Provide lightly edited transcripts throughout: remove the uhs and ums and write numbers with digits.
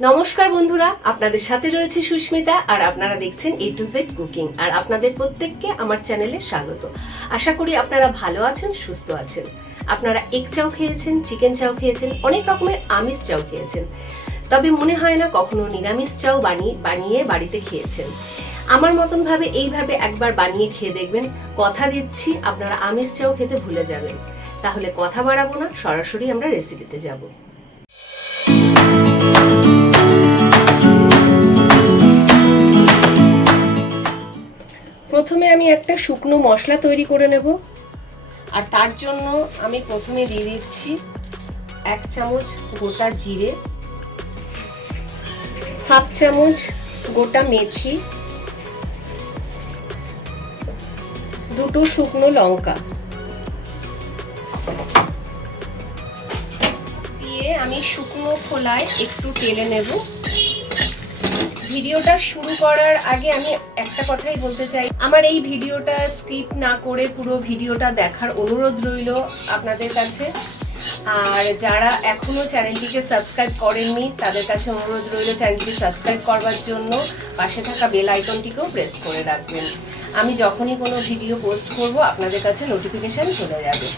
নমস্কার বন্ধুরা, আপনাদের সাথে রয়েছে সুস্মিতা আর আপনারা দেখছেন A to Z কুকিং। আর আপনাদের প্রত্যেককে আমার চ্যানেলে স্বাগত। আশা করি আপনারা ভালো আছেন, সুস্থ আছেন। আপনারা এগ চাও খেয়েছেন, চিকেন চাও খেয়েছেন, অনেক রকমের আমিষ চাও খেয়েছেন, তবে মনে হয় না কখনো নিরামিষ চাও বানিয়ে বাড়িতে খেয়েছেন। আমার মতন ভাবে এইভাবে একবার বানিয়ে খেয়ে দেখবেন, কথা দিচ্ছি আপনারা আমিষ চাও খেতে ভুলে যাবেন। তাহলে কথা বাড়াবো না, সরাসরি আমরা রেসিপিতে যাব। প্রথমে আমি একটা শুকনো মশলা তৈরি করে নেব। আর তার জন্য আমি প্রথমে দিয়ে দিচ্ছি 1 চামচ গোটা জিরে, হাফ চামচ গোটা মেথি, 2টো শুকনো লঙ্কা দিয়ে আমি শুকনো খোলায় একটু টেলে নেব। ভিডিওটা শুরু করার আগে আমি একটা কথাই বলতে চাই, আমার এই ভিডিওটা স্কিপ না করে পুরো ভিডিওটা দেখার অনুরোধ রইল আপনাদের কাছে। আর যারা এখনো চ্যানেলটিকে সাবস্ক্রাইব করেননি তাদের কাছে অনুরোধ রইল চ্যানেলটি সাবস্ক্রাইব করবার জন্য, পাশে থাকা বেল আইকনটিকেও প্রেস করে রাখবেন। আমি যখনই কোনো ভিডিও পোস্ট করব আপনাদের কাছে নোটিফিকেশান চলে যাবে।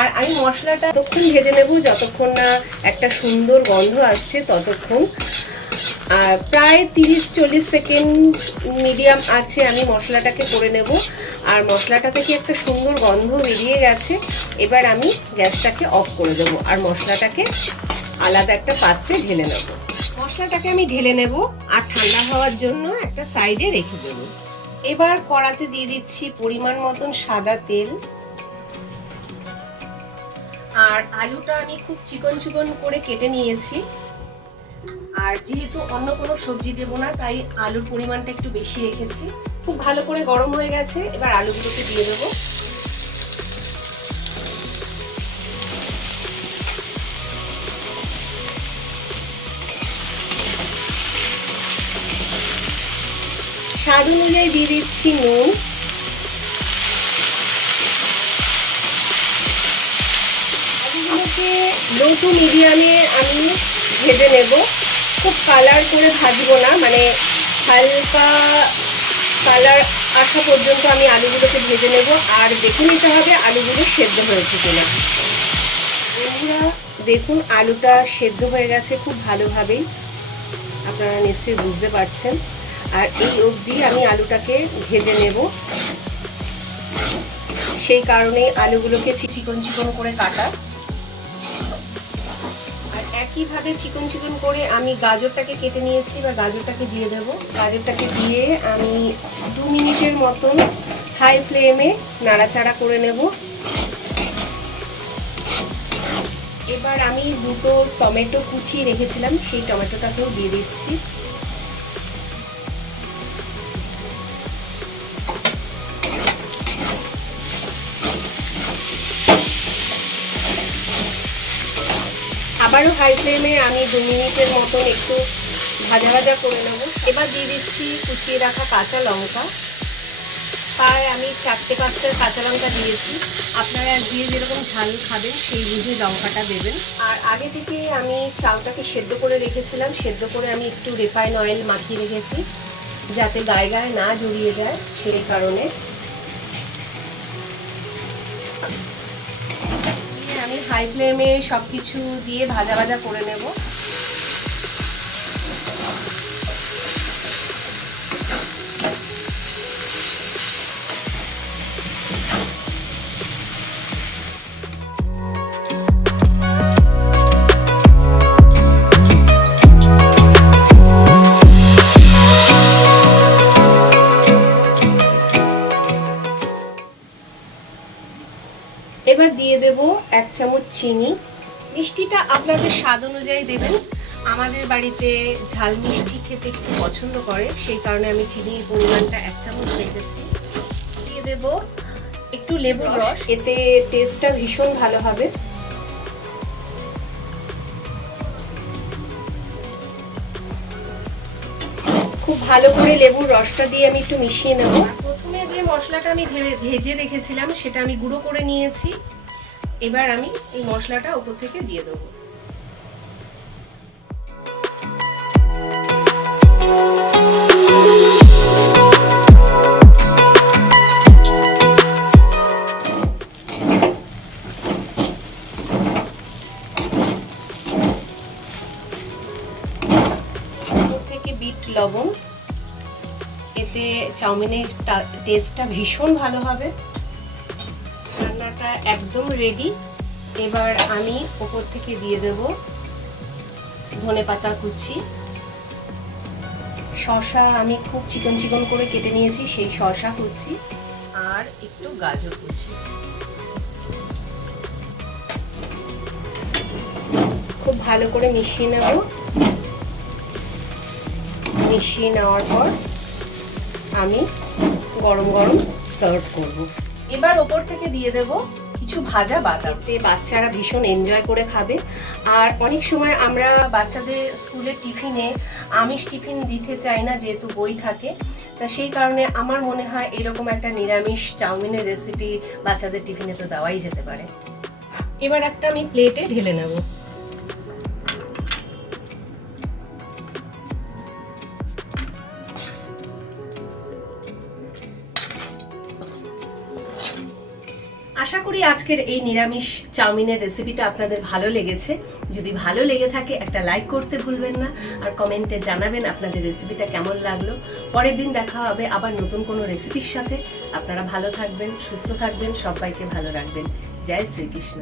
আর আমি মশলাটা ততক্ষণ ভেজে নেব যতক্ষণ না একটা সুন্দর গন্ধ আসছে, ততক্ষণ প্রায় 30-40 সেকেন্ড মিডিয়াম আছে আমি মশলাটাকে করে নেব। আর মশলাটা থেকে একটা সুন্দর গন্ধ বেরিয়ে গেছে। এবার আমি গ্যাসটাকে অফ করে দেবো আর মশলাটাকে আলাদা একটা পাত্রে ঢেলে নেব। মশলাটাকে আমি ঢেলে নেব আর ঠান্ডা হওয়ার জন্য একটা সাইডে রেখে দেব। এবার কড়াতে দিয়ে দিচ্ছি পরিমাণ মতন সাদা তেল। আর আলুটা আমি খুব চিকন চিকন করে কেটে নিয়েছি। আর যেহেতু অন্য কোনো সবজি দেবো না, তাই আলুর পরিমাণটা একটু বেশি রেখেছি। খুব ভালো করে গরম হয়ে গেছে, এবার আলুগুলোকে দিয়ে দেবো। স্বাদ অনুযায়ী দিয়ে দিচ্ছি নুন। আলুগুলোকে লো টু মিডিয়ামে আমি ভেজে নেব। খুব কালার করে ভাজবো না, মানে হালকা কালার আসা পর্যন্ত আমি আলুগুলোকে ভেজে নেব। আর দেখে নিতে হবে আলুগুলো সেদ্ধ হয়েছে কিনা। বন্ধুরা দেখুন, আলুটা সেদ্ধ হয়ে গেছে খুব ভালোভাবেই, আপনারা নিশ্চয়ই বুঝতে পারছেন। আর এই অবধি আমি আলুটাকে ভেজে নেব, সেই কারণে আলুগুলোকে চিকন চিকন করে কাটা। আর একইভাবে চিকন চিকন করে আমি গাজরটাকে কেটে নিয়েছি, বা গাজরটাকে দিয়ে দেব। গাজরটাকে দিয়ে আমি 2 মিনিটের মতন হাই ফ্লেমে নাড়াচাড়া করে নেব। এবার আমি 2টো টমেটো কুচিয়ে রেখেছিলাম, সেই টমেটোটাকেও দিয়ে দিচ্ছি। আবারও হাই ফ্লেমে আমি 2 মিনিটের মতন একটু ভাজা ভাজা করে নেব। এবার দিয়ে দিচ্ছি কুচিয়ে রাখা কাঁচা লঙ্কা। প্রায় আমি 4-5টা কাঁচা লঙ্কা দিয়েছি। আপনারা দিয়ে যেরকম ঝাল খাবেন সেই বুঝে লঙ্কাটা দেবেন। আর আগে থেকে আমি চালটাকে সেদ্ধ করে রেখেছিলাম, সেদ্ধ করে আমি একটু রিফাইন অয়েল মাখিয়ে রেখেছি যাতে গায়ে গায়ে না জড়িয়ে যায়, সেই কারণে। আমি হাই ফ্লেমে সব কিছু দিয়ে ভাজা ভাজা করে নেব। এবার দিয়ে দেব 1 চামচ চিনি। মিষ্টিটা আপনাদের স্বাদ অনুযায়ী দেবেন। আমাদের বাড়িতে ঝাল মিষ্টি খেতে একটু পছন্দ করে, সেই কারণে আমি চিনির পরিমাণটা 1 চামচ রেখেছি। দিয়ে দেব একটু লেবুর রস, এতে টেস্টটা ভীষণ ভালো হবে। খুব ভালো করে লেবুর রসটা দিয়ে আমি একটু মিশিয়ে নেব। প্রথমে যে মশলাটা আমি ভেজে রেখেছিলাম সেটা আমি গুঁড়ো করে নিয়েছি। এবার আমি এই মশলাটা উপর থেকে দিয়ে দেবো। লবণ, এতে চাউমিনের টেস্টটা ভীষণ ভালো হবে। রান্নাটা একদম রেডি। এবার আমি ওপর থেকে দিয়ে দেব ধনেপাতা কুচি, শসা আমি খুব চিকন চিকন করে কেটে নিয়েছি সেই শসা কুচি, আর একটু গাজর কুচি। খুব ভালো করে মিশিয়ে নেব। মিশিয়ে নেওয়ার পর আমি গরম গরম সার্ভ করব। এবার ওপর থেকে দিয়ে দেব কিছু ভাজা বাদাম। এতে বাচ্চারা ভীষণ এনজয় করে খাবে। আর অনেক সময় আমরা বাচ্চাদের স্কুলের টিফিনে আমিষ টিফিন দিতে চাই না, যেহেতু বই থাকে। তা সেই কারণে আমার মনে হয় এরকম একটা নিরামিষ চাউমিনের রেসিপি বাচ্চাদের টিফিনে তো দেওয়াই যেতে পারে। এবার একটা আমি প্লেটে ঢেলে নেব। আশা করি আজকের এই নিরামিষ চাউমিনের রেসিপিটা আপনাদের ভালো লেগেছে। যদি ভালো লেগে থাকে একটা লাইক করতে ভুলবেন না, আর কমেন্টে জানাবেন আপনাদের রেসিপিটা কেমন লাগলো। পরের দিন দেখা হবে আবার নতুন কোনো রেসিপির সাথে। আপনারা ভালো থাকবেন, সুস্থ থাকবেন, সবাইকে ভালো রাখবেন। জয় শ্রীকৃষ্ণ।